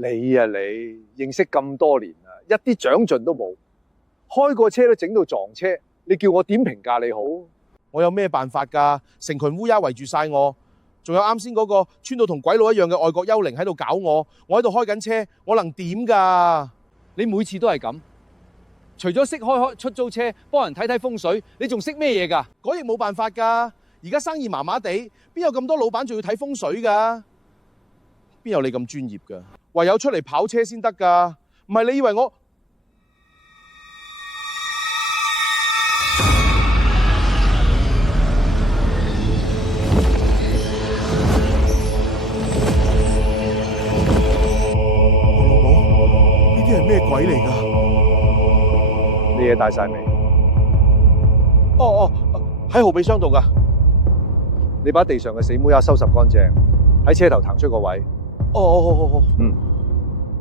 你啊你，認識咁多年啦，一啲長進都冇，開個車都整到撞車，你叫我點評價你好？我有咩辦法㗎？成群烏鴉圍住晒我，仲有啱先嗰個穿到同鬼佬一樣嘅外國幽靈喺度搞我，我喺度開緊車，我能點㗎？你每次都係咁，除咗識開出租車幫人睇睇風水，你仲識咩嘢㗎？嗰亦冇辦法㗎，而家生意麻麻地，邊有咁多老闆仲要睇風水㗎？邊有你咁專業㗎？唯有出嚟跑車先得㗎，唔係你以為我？我老母，呢啲係咩鬼嚟㗎？你嘢帶晒未？喺後備箱度㗎。你把地上嘅死烏鴉收拾乾淨，喺車頭騰出個位。好。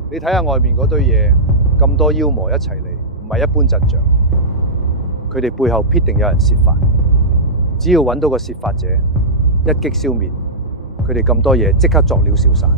你睇下外面嗰堆嘢，咁多妖魔一齊嚟，唔係一般陣仗。佢哋背後必定有人設法，只要揾到個設法者，一擊消滅，佢哋咁多嘢即刻作了消散。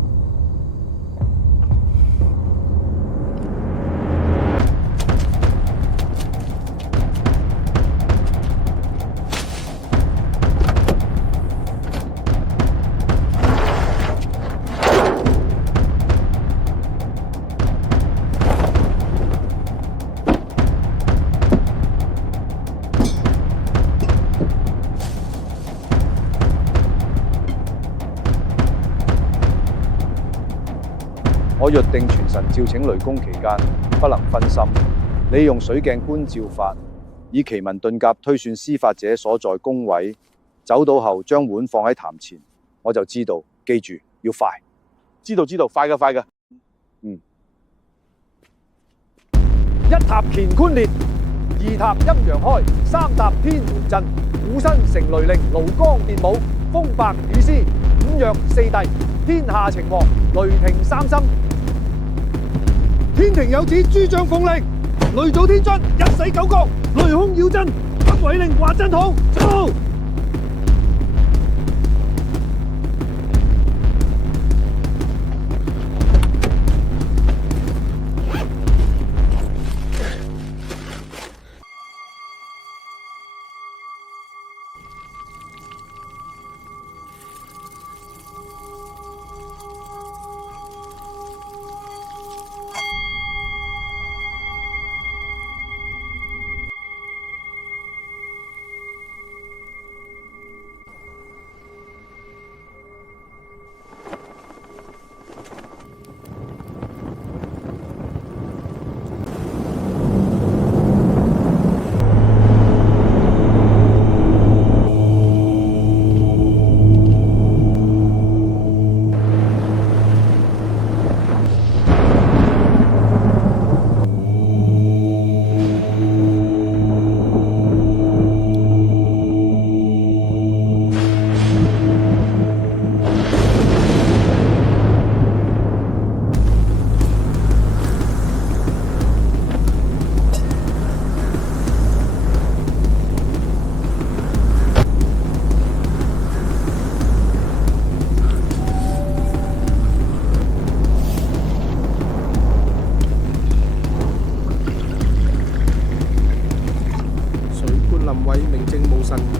我約定全神照請雷公期間，不能分心。你用水鏡觀照法，以奇門遁甲推算施法者所在宮位，走到後將碗放喺壇前，我就知道。記住要快。知道，快㗎。一塔乾坤裂，二塔陰陽開，三塔天門震，虎身成雷令，弩光電舞，風白雨絲，五岳四帝，天下情和，雷霆三心。天庭有旨，諸將奉令，雷祖天尊，一洗九國，雷空妖真，不違令華真土，走！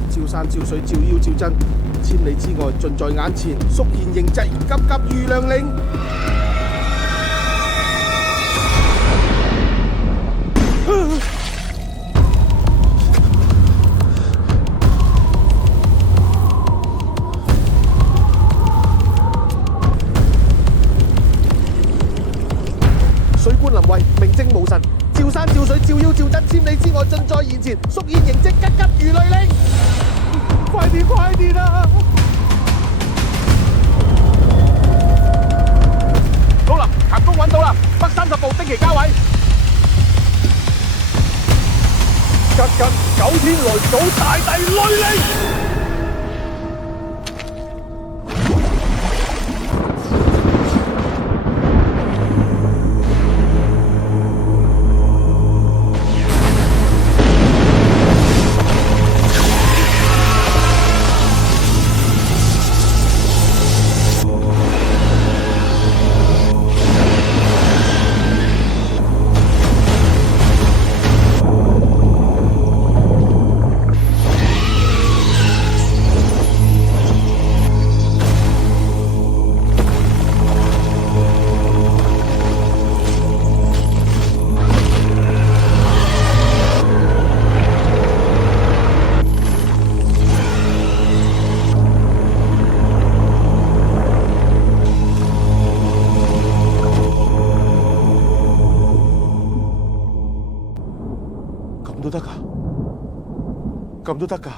照山照水照妖照真，千里之外盡在眼前，肅然迎際，急急如律令。水官臨位，明正無神，照山照水照妖照真，千里之外盡在眼前，肅然迎接，急急如雷令。快啲快啲啊！老林，行宮揾到啦，北30步丁奇交位。吉吉九天來早大帝雷令。咁都得㗎？